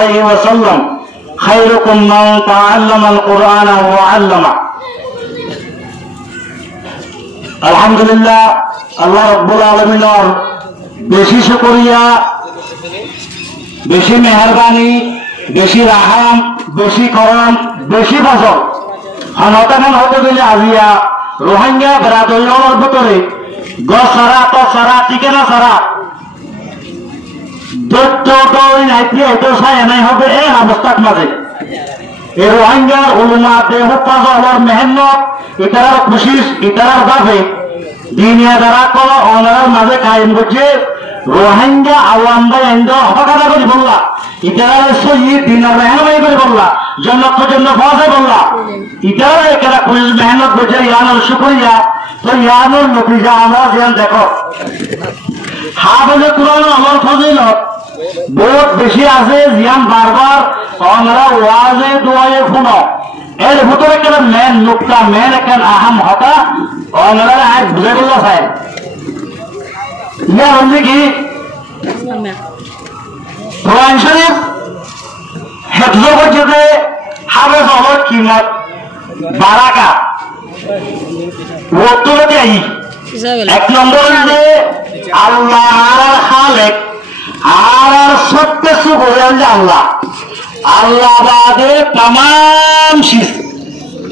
عليه وسلم خيركم من تعلم القرآن وعلمه আলহামদুলিল্লাহ আল্লাহ রাব্বুল আলামিনের বেশি শুকরিয়া বেশি মেহেরবানি বেশি রাহাম বেশি করম বেশি ফজল অনতমান হতে গেলে আজিয়া রোহিঙ্গা বেড়াদইর ভিতরে গছ সারা তো সারা ঠিকানা সারা নাই হবে এই অবস্থার মাঝে এই রোহিঙ্গার উলুমা দেহ পাজর মেহনত এটার খুশি এটার ভাবে দিনিয়া দ্বারা কল অনার মাঝে কায়েম করছে রোহিঙ্গা আওয়াম ভাই এন্ড হকাদা করে বললা এটার সহিদ দিনার মেহনমাই করে বললা জন্নত জন্য ফজে বললা এটার একেরা খুশি মেহনত করছে ইয়ানোর শুকরিয়া তো ইয়ানোর নতিজা আমরা যেন দেখো হাফেজে কুরআন আমার ফজিলত বহুত বেশি আছে জিয়ান বারবার আমরা ওয়াজে দোয়ায়ে শুনো এর ভিতরে কেন মেন নুকতা মেন একখান আহাম হতা আমরা আজ বুঝে বললো চাই ইয়া হচ্ছে কি কোরআন শরীফ হেফজ করছে হাফেজ হওয়ার কিমত বারাকা ওতলতে আই এক নম্বর যে আল্লাহর খালেক আর সত্য বলেন যে আল্লাহ আল্লাহ বাদে তামাম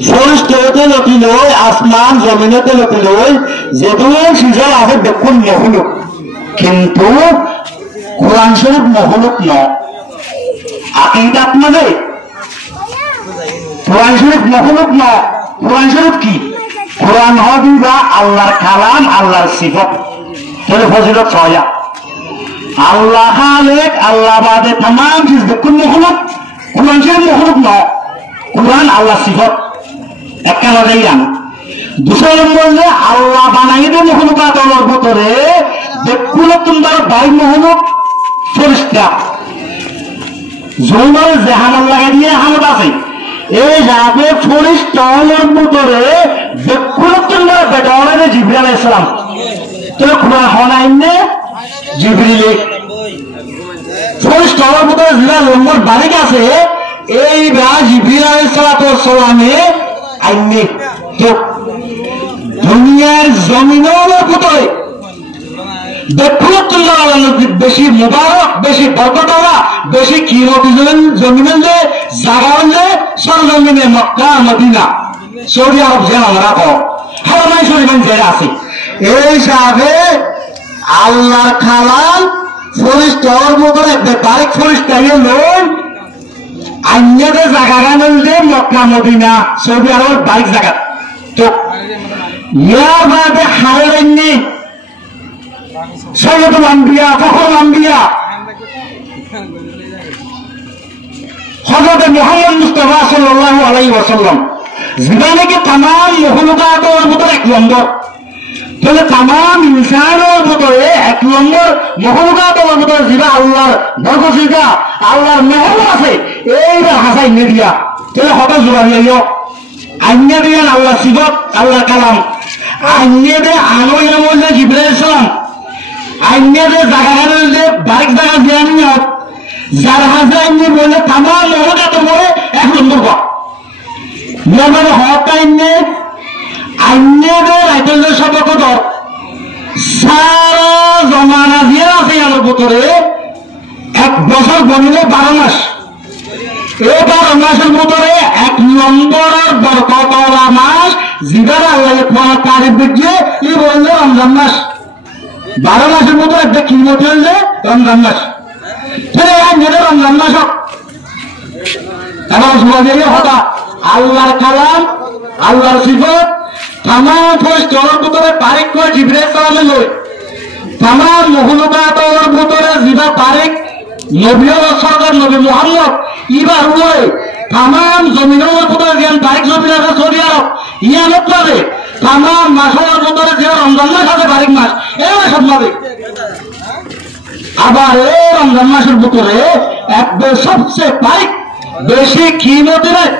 ফরিস্তাতে লতিল আসমান জমিনেতে লতিল যেদুল সিজল আছে দেখুন মহলুক কিন্তু কোরআন শরীফ মহলুক ন আকিদাত মানে কোরআন শরীফ মহলুক ন কোরআন শরীফ কি কোরআন হবি বা আল্লাহর কালাম আল্লাহর সিফত তাহলে ফজিলত ছয়া আল্লাহ খালেক আল্লাহ বাদে तमाम चीज দেখুন মহলুক কোরআন শরীফ মহলুক ন কোরআন আল্লাহ সিফত একটা লাগাইলাম দুসরা নম্বর যে আল্লাহ বানাইতে মহলুকাতের ভিতরে দেখুন তোমরা বাই মহলুক ফেরেশতা জোনাল জাহান লাগাই দিয়ে হামদ আছে এই যাবে ফেরেশতার ভিতরে দেখুন তোমরা বেটারে জিবরাইল আলাইহিস সালাম তো কোরআন হনাইনে জিবরিলে ফেরেশতার ভিতরে জিলা নম্বর বারিক আছে এই বা জিবরিল আলাইহিস সালামে আইনে তো দুনিয়ার জমিনের ভিতরে দেখুন তোমরা বেশি মুবারক বেশি বরকতওয়ালা বেশি কিমতি জমিনের যে জায়গা হলে সরজমিনে মক্কা মদিনা সৌদি আরব যে আমরা কো হারামাই শরীফের যে আছে এই সাথে আল্লাহর কালাম ফরিস্তার ভিতরে ডাইরেক্ট ফরিস্তা লোন আইনাদের জায়গা গান যে মক্কা মদিনা সৌদি আরবের বাইক জায়গা তো ইয়ার বাদে হারাইনি সৈয়দুল আম্বিয়া ফখরুল আম্বিয়া হযরত মুহাম্মদ মুস্তাফা সাল্লাল্লাহু আলাইহি ওয়াসাল্লাম জীবনে কি तमाम মখলুকাতের ভিতরে এক নম্বর তাহলে तमाम ইনসানের ভিতরে এক নম্বর মখলুকাতের ভিতরে যিবা আল্লাহর বরকতিকা আল্লাহর মেহের আছে এইবার হাসাই নিদিয়া তাহলে হবে জুবাইয়া আইনে দিয়ান আল্লাহ সিফত আল্লাহ কালাম আইনে দে আনো এমন যে জিবরাইল সালাম আইনে দে জায়গার যে বাইক জায়গা দিয়ে নিয়ত যার হাজে আইনে বলে तमाम মখলুকাতের মরে এক নম্বর কর নিয়মের হক আইনে আইনে দে রাইতের যে শতকত সারা জমানা দিয়ে আছে আমার ভিতরে এক বছর গণিলে 12 মাস এই 12 মাসের ভিতরে এক নম্বরের বরকতওয়ালা মাস জিগার আল্লাহ তারিফ দিয়ে এই বললে রমজান মাস 12 মাসের ভিতরে একটা কিমত হলে রমজান মাস ফেরে আইনে রমজান মাস এবার সুবাদিয়ে হতা আল্লাহর কালাম আল্লাহর সিফত तमाम ফেরেশতার ভিতরে বারিক করে জিবরাইল সালামে লই तमाम মখলুকাতের ভিতরে জিবা বারিক নবী সরকার নবী মুহাম্মদ ইবার লই तमाम জমিনের ভিতরে জ্ঞান বারিক জমিন আছে সৌদি আরব ইয়ানত পাবে तमाम মাসের ভিতরে যে রমজান মাস আছে বারিক মাস এই সব পাবে আবার এই রমজান মাসের ভিতরে একবার সবচেয়ে বারিক বেশি কিমতের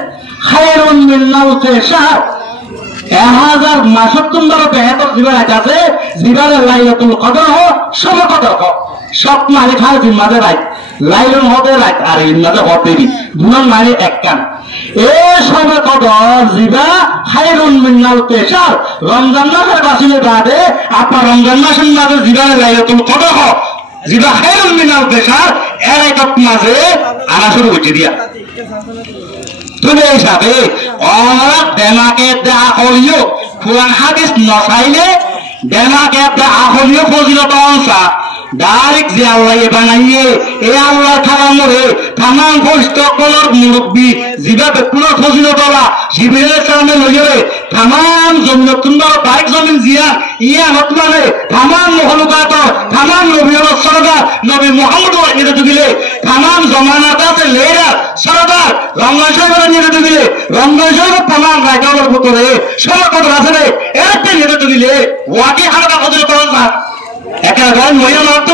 খায়রুন মিন নাউসে শাহর 1000 মাসের তোমরা বেহতর জীবন আছে জীবনের লাইলাতুল কদর হো সব কদর হো সব মালিক হাল জিম্মাদার ভাই লাইলন হবে আর ইন্নাতে হতেই দুজন মানে এক কান এ সবে কত জিবা খায়রুন মিনাল পেশার রমজান মাসের বাসিলে বাদে আপনার রমজান মাসের মাঝে জিবারে লাইলাতুল কদর হ জিবা খায়রুন মিনাল পেশার এর একক মাঝে আনা শুরু করতে দিয়া তুমি হিসাবে অনেক দেমাকে দেয়া হলিও কোরআন হাদিস নসাইলে দেমাকে দেয়া হলিও ফজিলত অংশা ডাইরেক্ট যে আল্লাহ বানাইয়ে এই আল্লাহ থামানোরে থামান বৈষ্ণবর মুরব্বী যেভাবে কোন ফজিলতলা শিবিরের সামনে লইয়ে থামান জমিন তুন্দর বাইক জমিন জিয়া ইয়া হত মানে থামান মহলুকাত থামান নবীর সরদার নবী মোহাম্মদ নিয়ে দিলে থামান জমানাত আছে লেরা সরদার রমজান শরীফ নিয়ে দিলে রমজান শরীফ থামান রাইটালের ভিতরে সরকত আছে রে একটা নিয়ে দিলে ওয়াকি হালকা ফজিলত না একটা গান মহিলা মাত্র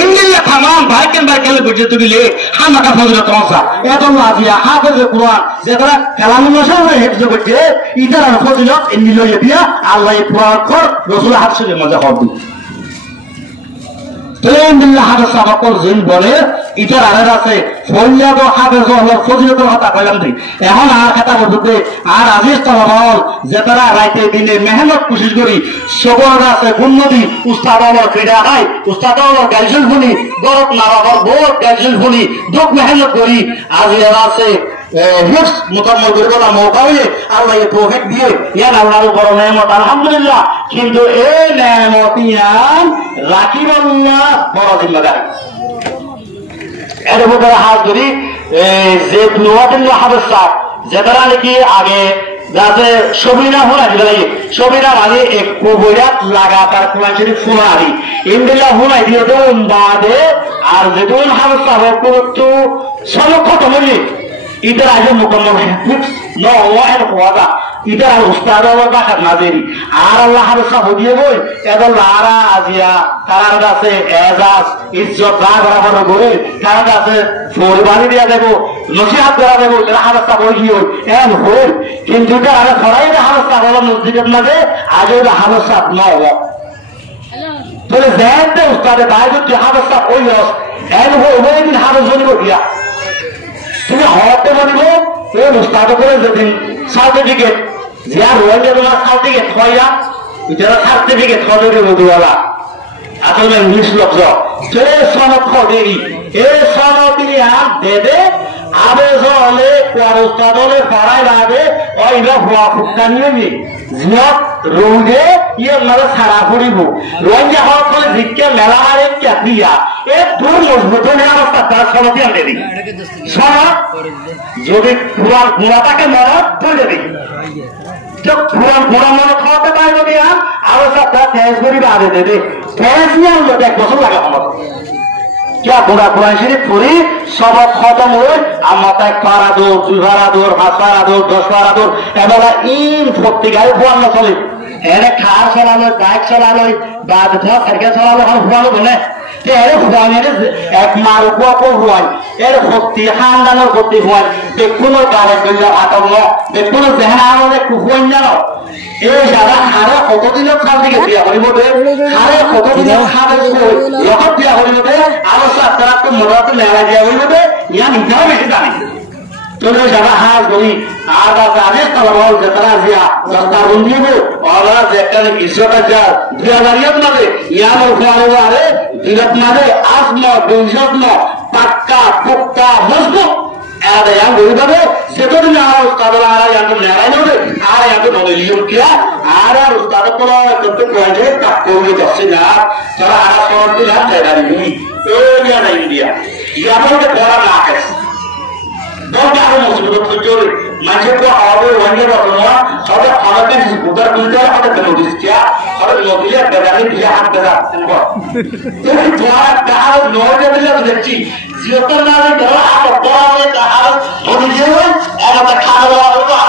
ইন্দিল্লা থামান বাইকেন বাইকেলে বুঝে দিলে হামাকা ফজিলত অংশা এত আজিয়া হাফেজে কোরআন যেটা কালামুল সাহেব হেফজ করছে ইতার ফজিলত ইন্দিল্লা দিয়া আল্লাহ কোরআন কর রাসূল হাদিসের মধ্যে হবে ইন্দিল্লা হাদিস সাহাবাকর জিন বলে ইতার আরের আছে ফজিলত হাফেজ হলো ফজিলতের কথা কইলাম দেই এখন আর কথা বলতে আর আজিজ তলাবল যেতারা রাইতে দিনে মেহনত কোশিশ করি সবর আছে উন্নতি উস্তাদ হলো ক্রীড়া হয় উস্তাদ হলো গাইজুল শুনি গরত নারাবর বোর গাইজুল শুনি দুঃখ মেহনত করি আজ এরা আছে হিফজ মুকাম্মল করবো না মৌকা হয়ে আল্লাহ তৌফিক দিয়ে ইয়ান আল্লাহর বড় নেয়ামত আলহামদুলিল্লাহ কিন্তু এই নেয়ামত ইয়ান রাখিবাল্লাহ বড় জিম্মাদারি এর ভিতরে হাত ধরি যে নোয়াতিল্লাহ হাফেজ সাহেব যেতারা নাকি আগে যাতে সবিনা হোনা দিতে লাগে সবিনা মানে এক বইরাত লাগাতার কোরআন শরীফ শোনারি ইন্দিল্লাহ হোনাই দিয়ে দেন বাদে আর যেদিন হাফেজ সাহেব পুরো সব খতম হয়ে ইতার আগে মুকম্মল হিফজ ন ওয়াহিদ ওয়াদা ইতার আর উস্তাদ ওর বাকাত নাজেরি আর আল্লাহ হাফেজ সাহেব দিয়ে বই এদল লারা আজিয়া তার কাছে এজাজ ইজ্জত যা বরাবর করে তার কাছে ফোরবানি দিয়া দেব নসিহত করা দেব এরা হাফেজ সাহেব ওই হই এন হই কিন্তু এটা আর ছড়াই না হাফেজ সাহেব হলো মসজিদের মাঝে আগে ওটা হাফেজ সাহেব ন হলো তাহলে যেতে উস্তাদে তাই যদি হাফেজ সাহেব ওই হস এন হই ওই দিন হাফেজ বনিব দিয়া তুমি হওয়াতে বলিব এই উস্তাদ করে যেদিন সার্টিফিকেট জিয়া রোয়াইলে তোমার সার্টিফিকেট হইয়া এটা সার্টিফিকেট হবে বধুওয়ালা আসলে ইংলিশ লফজ সে সনদ খদেরি এই সনদি আর দেবে আবেজলে কোয়ার উস্তাদ হলে পড়াই লাগে ওইটা হওয়া ফুটকানি হইবে জিয়ত রোগে ইয়ে মানে ছাড়া ফুরিব রোহিঙ্গা হওয়ার ফলে জিজ্ঞা মেলা হারে ক্যাপিয়া এ দূর মজবুত হয়ে অবস্থা তারা সনদি আনতে দিই সনদ যদি পুরান ঘোড়াটাকে মনত করে দিই পুরান ঘোড়া মনত খাওয়াতে পারবে দিয়া আরো সপ্তাহ তেজ করি বাদে দেবে তেজ নিয়ে আনলো এক বছর লাগে আমার क्या बुरा कुरान शरीफ पूरी सबक खत्म हुए আমাদের পারা দৌড় 2 পারা দৌড় 5 পারা দৌড় 10 পারা দৌড় এবারে ইন প্রত্যেকই ফুয়ান না চলে এনে খার চালালো বাইক চালালো বা ধর সাইকেল চালালো আর ফুয়ানো বলে যে এর ফুয়ানের এক মার উপর ফুয়ান এর ভক্তি খানদানের ভক্তি ফুয়ান দেখুন গারে কইলা আতঙ্ক দেখুন জেহারে কুফুয়ান জানো এই যারা হারে কতদিনের খাল দিকে দিয়া হইব দে হারে কতদিনের খালে লগত দিয়া হইব দে আর সাতরা তো মরাতে লেলা দিয়া হইব দে ইয়া নিজাও বেশি জানি তোরে যারা হাল করি আর আগে তলবল যেতারা জিয়া রাস্তা বন্দিব ওরা যেখানে ইসরা যা 2000 মাঝে ইয়ার ওখানে আরে দিলত মাঝে আসমা দুইজত পাক্কা পুক্তা মজবুত ada yang berubah seperti yang ustad ada yang menyalai node ada yang menolak kia ada ustad pula tentu kerja tak kau jasilah cara ada orang tidak dari ini ini ada India ia pun orang nakes dua orang musuh tujuh macam tu awal wanita bernama ada orang yang sudah berjuang ada penulis kia ada penulisnya berani dia ada enggak jadi dua orang node dia berarti जितना नाले करो आप बोले तो आप थोड़ी देर में ऐसा खाना वाला होगा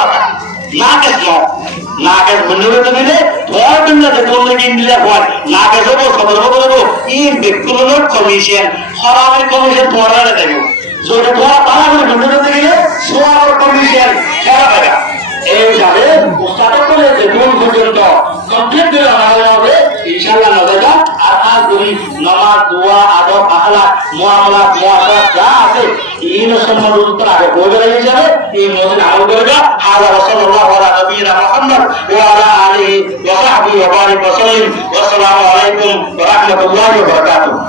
नाके बंदूक तो मिले थोड़ा दिन ना देखो लेकिन मिला हुआ नाके से वो खबर हो बोलो ये बिल्कुल कमीशन हरामी कमीशन थोड़ा ना देखो जो थोड़ा ताला में बंदूक तो मिले सोआर कमीशन क्या करेगा এই যাবে উস্তাদ করে দেখুন পর্যন্ত কমপ্লিট করে আনা হবে ইনশাআল্লাহ নজরটা আর আজ দুই নামাজ নামাজ দোয়া আদব আখলাক মুআমালাত মুআশারাত যা আছে এই সম্বন্ধে উত্তর আগে বলে রয়ে যাবে এই মধ্যে আমল করবে হাযা রাসূলুল্লাহ ওয়া নবিয়িনা মুহাম্মদ ওয়া আলা আলিহি ওয়া সাহবিহি ওয়া বারিক ওয়া সাল্লিম ওয়া আসসালামু আলাইকুম ওয়া রাহমাতুল্লাহি ওয়া বারাকাতুহু।